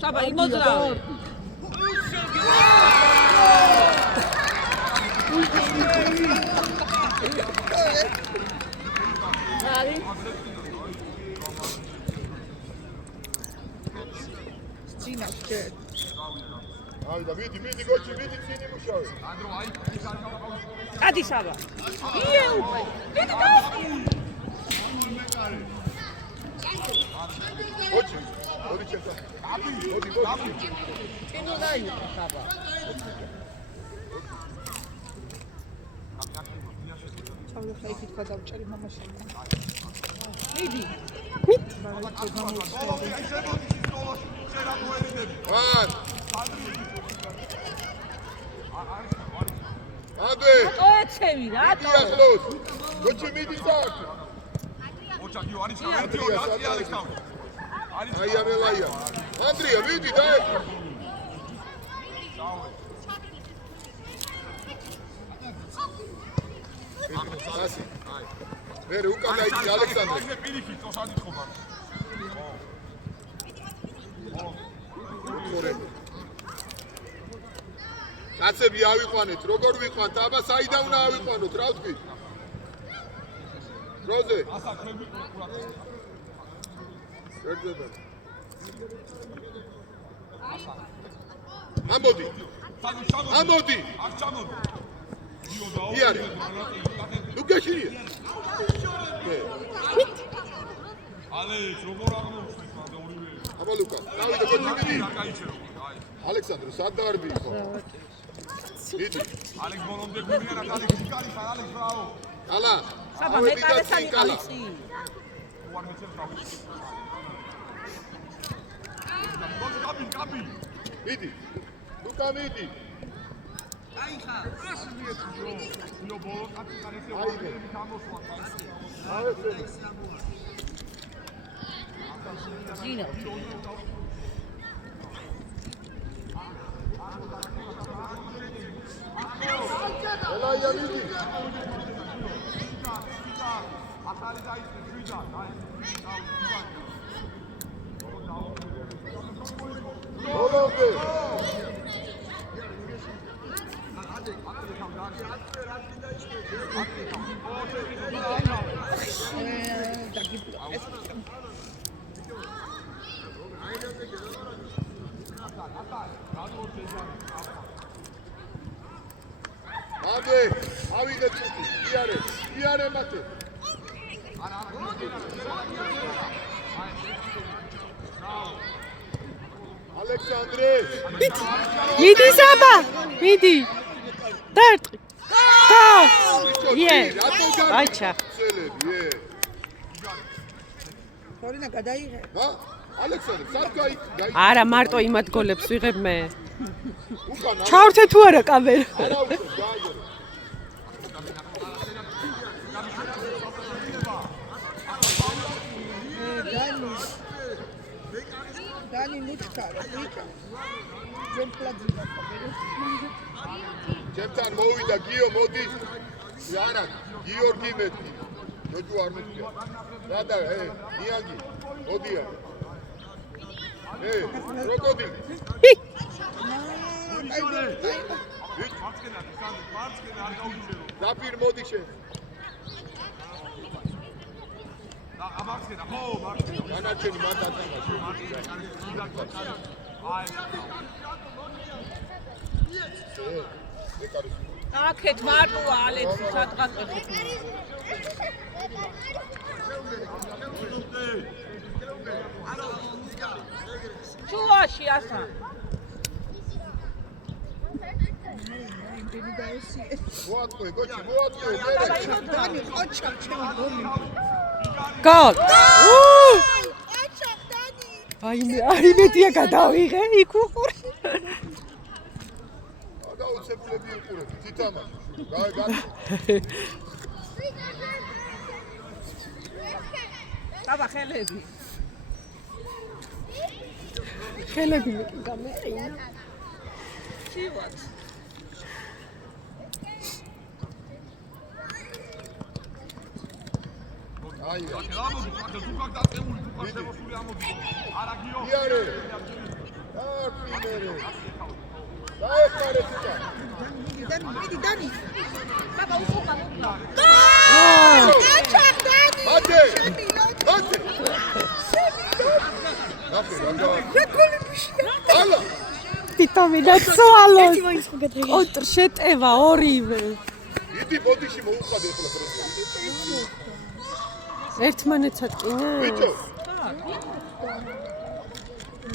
Saba, imozdravi. Pravi. Scinašće. Ajde, vidi, goći, vidi, cini mušavi. Adi Saba. Nije upaj. Vidi gosti. Hoće, odi će tako. Odi. Činu daju Saba. Čavlja fejkit kada učeri mama šalma. Vidi. Van! Andrej! To je cevi, da to? Idi Ahlos! Hoće mi idi tak! Aja Melaja! Andrija, vidi, daj! Nasi! Vere, ukada idi, Aleksandre! კაცები ავიყვანეთ, როგორ ვიყვანთ, აბა საიდან უნდა ავიყვანოთ, რა ვთქვი? დროზე. ერთადერთი. ამოდი. არ ჩამოდი. იარე. ნუ გეშინია. ალექს, როგორ აღმოჩნდა და ორივე. აბა ლუკა, დავიდე კოჩიკიდი. ალექსანდრე, სად დარბი იყო? Vidi. Alex bolomde gurira na Alex Sikari, Alex bravo. Ala. Saba, me cabeça de Alex. Capi. Vidi. Luca vidi. Ai, cara. Meu bolo tá parecendo ele tá mostrando. Gino. Olha aí, amigo. Ade, avide tutti, iare mate. Aleksandre. Midi Saba, midi. Dartri. Ta. Ye. Acha. Florina გადაიღე. Ha? Aleksandre, sad ga'i. არა, მარტო იმათ გოლებს ვიღებ მე. ჩავრთე თუ არა კამერა? არა უცხო, გაიგე. Dani Muchkara, Rika. Zempladziva. ჩემთან მოვიდა გიო, მოდი. არა, გიორგი მეტი. ნოჯუ არ მეთქია. რა და, ნიანგი, მოდია. როკოდი. დაფირ მოდი შენ. განაჩენი მან დათამაშე. აქეთ მარტოა ალექსი სადღაც ეხეთ. ჩუაში ასა. მოატყუე, გოჩი, მოატყუე. დანი ყოჩა ჩემი გოლი. გოლ. ყოჩა დანი. აი იმედია გადავიღე იქ უყური. გაუცებლები უყურებ, თითამაში. აბა ხელები. ხელები გამეყინა. ჩივად. აი ამოდი ხათე თუ გაკ დაწეული თუ ხარ შემოსული ამოდი არა გიო იარე აფინერე დაეხარე თუკა მიდი დანი ბაბა უსულყა მათე მათე ალა თვითონ დაცვალოს კონტრ შეტევა ორივე იდი ბოდიში მოუხადე ახლა პრეზიდენტი ერთმანეთს ატკინე ბიჭო